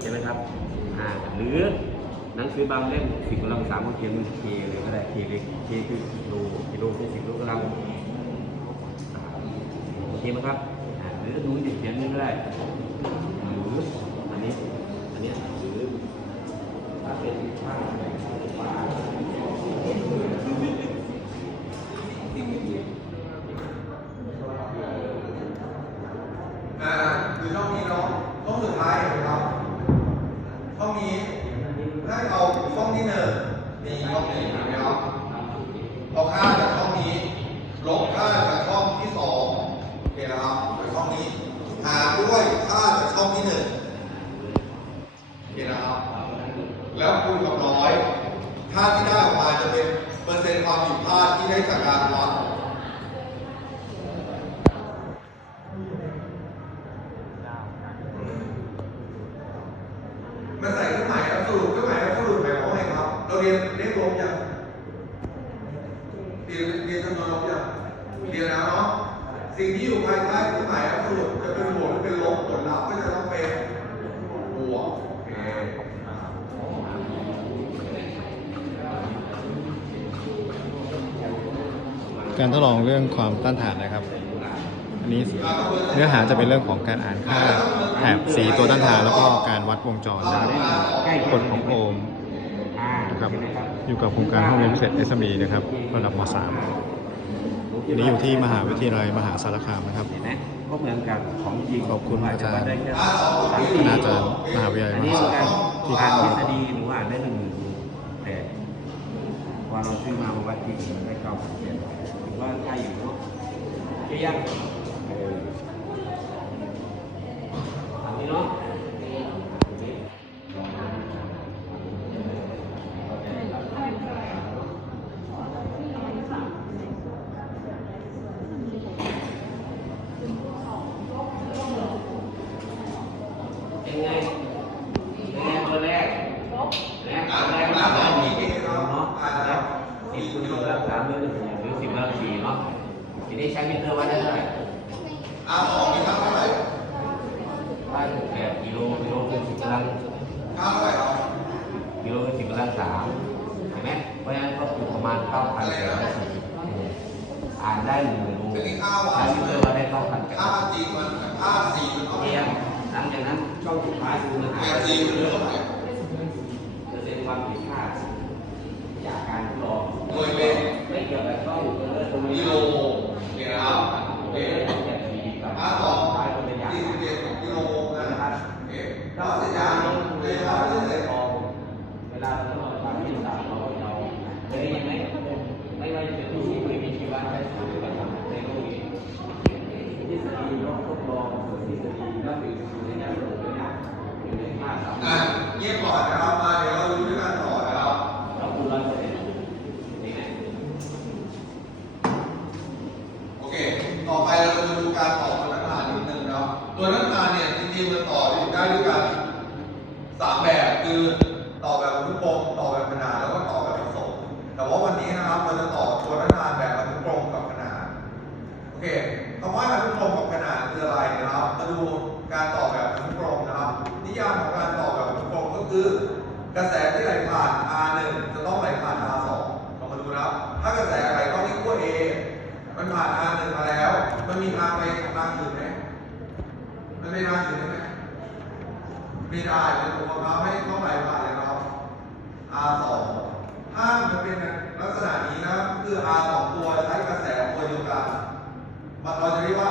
เห็นไหมครับอ่าหรือหนังสือบางเล่มสิบกำลังสามก็เขียนเป็นเคเลยก็ได้เคเล็กเคคือกิโลกิโลเป็นสิบโลกำลังอ่าโอเคไหมครับอ่าหรือหนูจะเขียนนี่ก็ได้หรืออันนี้อันนี้หรือถ้าเป็นข้างฟ้า อ่าคือช่องนี้เนาะช่องสุดท้ายเห็นไหมครับช่องนี้ถ้าเอาช่องที่หนึ่งมีช่องนี้เห็นไหมครับเอาค่าจากช่องนี้ ลบค่าจากช่องที่สองโอเคนะครับจากช่องนี้ หารด้วยค่าจากช่องที่หนึ่งโอเคนะครับ แล้วคูณกับร้อยค่าที่ได้ออกมาจะเป็นเปอร์เซ็นต์ความผิดพลาดที่ได้จากการวัดมันใส่เครื่องหมายครับสรุปเครื่องหมายครับสรุปหมายความว่าไงครับ เราเรียนเลขลบยังเรียนเรียนจำนวนลบยังเรียนแล้วเนาะสิ่งที่อยู่ภายใต้เครื่องหมายครับสรุปจะเป็นบวกหรือเป็นลบผลลัพธ์ก็จะต้องเป็นบวกโอเค การทดลองเรื่องความต้านทานนะครับ อันนี้เนื้อหาจะเป็นเรื่องของการอ่านค่าแถบสีตัวต้านทานแล้วก็การวัดวงจรนะครับกฎของโอห์มอ่านะครับใช่ไหมครับอยู่กับโครงการห้องเรียนพิเศษ SME นะครับระดับม .3 อันนี้อยู่ที่มหาวิทยาลัยมหาสารคามนะครับเห็นไหมก็เหมือนกับของจริงขอบคุณอาจารย์ได้แค่อ่าสองสามสี่สี่อาจารย์มหาวิทยาลัยอันมนี้หาคือสารการคามที่อ่านเข้าทฤษฎีหนูอ่านได้หนึ่งหมื่นแต่พอ เราขึ้นมาวัดจริงได้เก้าพันเจ็ดถือว่าใช่อยู่เนาะเที่ยงอออันนี้เนาะ เป็นไงเป็นไงตัวแรกแรกตัวแรกมาได้มีเกณฑ์เนาะแรก สิบคูณสิบละสามหรือหนึ่งหรือสิบละสี่เนาะทีนี้ใช้มิเตอร์วัดได้เท่าไหร่อ่าสองมีค่าเท่าไหร่ได้แปดกิโลกิโลเป็นสิบกำลังค่าเท่าไหร่ครับกิโลเป็นสิบกำลังสามเห็นไหมเพราะฉะนั้นก็คือประมาณเก้าพันแปดร้อยสี่สิบอ่านได้หนึ่งหมื่นรูเป็นค่าวัใช้ดมิเตอร์วัดได้เก้าพันแปดค่าจริงมันกับค่าสีมันเท่าไหร่เทียมหลังจากนั้นช่องสุดท้ายคือมันหาแปยดสีมันเหลือเท่าไหร่เปอร์เซ็นต์ความผิดพลาดจากการทดลอง กี่ยวกับช่องเออตรงนี้กิโลเนี่ยนะครับโอเคอย่างดีกับค่อที่สิบเจ็ดกิโลนะครับแล้วเสร็จยังเลยครับเสร็จทองเวลาเราต้องทำที่สามเราเราเคยได้ยินไหมไม่ว่าจะเป็นที่ชีวิตวิชีวะใช้สูตรการทำในโลกนี้ทฤษฎีลองทดลองทฤษฎีแล้วถึงอยู่ในนั้นเลยนะอยู่ในภาคสามอะเงียบก่อนนะครับมาเดี๋ยวเราดูด้วยกันต่อนะครับ เราคูณร้อยเปอร์เซ็นต์นี่ไง โอเค ต่อไปเราจะมาดูการต่อตัวนักทานนิดนึงนะครับ ตัวนักทานเนี่ยจริงๆมันต่อได้ด้วยกันสามแบบคือต่อแบบอนุกรมต่อแบบขนาดแล้วก็ต่อแบบผสมแต่ว่าวันนี้นะครับเราจะต่อตัวนักทานแบบอนุกรมกับขนาดโอเคคำว่าอนุกรมกับขนาดคืออะไรนะครับมาดูการต่อแบบอนุกรมนะครับ นิยามของการต่อแบบอนุกรมก็คือกระแสที่ไหลผ่าน R1 จะต้องไหลผ่าน R2 ลองมาดูนะครับ ถ้ากระแสไหลเข้าที่ขั้ว A มันผ่าน R1 มาแล้ว มันมีทางไปทางอื่นไหมมันไม่ทางอื่นได้ไหมไม่ได้เป็นตัวบังคับให้ต้องไหลผ่านเลยครับ R2 ถ้ามันเป็นลักษณะนี้นะครับคือ R สองตัวใช้กระแสตัวเดียวกัน มัน เราจะเรียกว่า